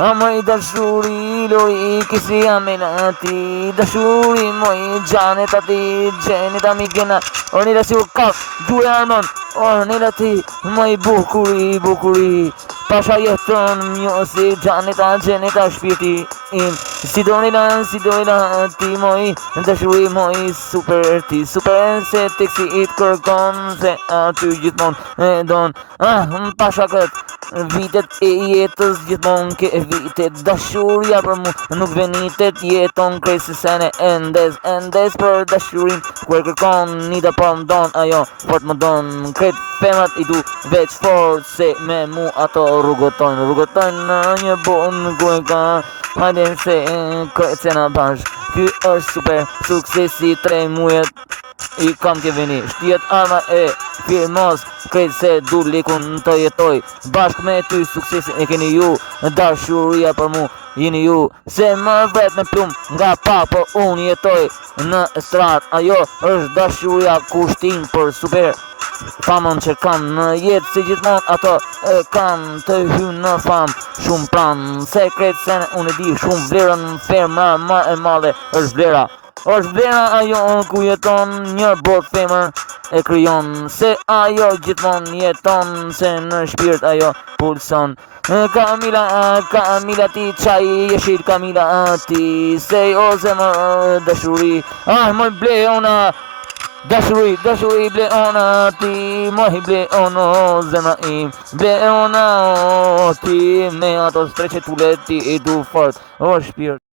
Moj dashuri lori kisi amenati dashuri moj janeta ti janeta migena onira si ka due armon onira ti moj bukuri pasha jeton mio si janeta shpirti im si donila ti moj dashuri moj super se teksi it kërkon se aty gjithmon e don pasha kët vitet e jetës gjithmon ke vitet dashuria për mu nuk venitet jeton krejtë sene endes për dashurin kur kërkon një da për më don ajo fort më don krejtë femrat i du veç fort se me mu ato rrugotojnë në një bon ku e ka hajde se krejtë sena bash ky është super suksesi 3 mujet i kam ke veni shtijet arma e firmos krejt se du likun të jetoj bashk me ty suksesin e keni ju dashuria për mu jeni ju se më vet me plum nga pa po unë jetoj në strat ajo është dashuria kushtin për super famën që kam në jetë si gjithmon ato e kam të hynë në fam shumë pram se krejt se unë e di shumë vlerën ferma ma e madhe është vlera ajo ku jeton një bot femër e kryon se ajo gjithmon jeton se në shpirt ajo pulson Kamila ti qaj jeshil Kamila ti se o zemër dashuri moj ble ona dashuri ble ona ti moj ble ono zemra im ble ona ti me ato streqe tullet ti i du fort o shpirt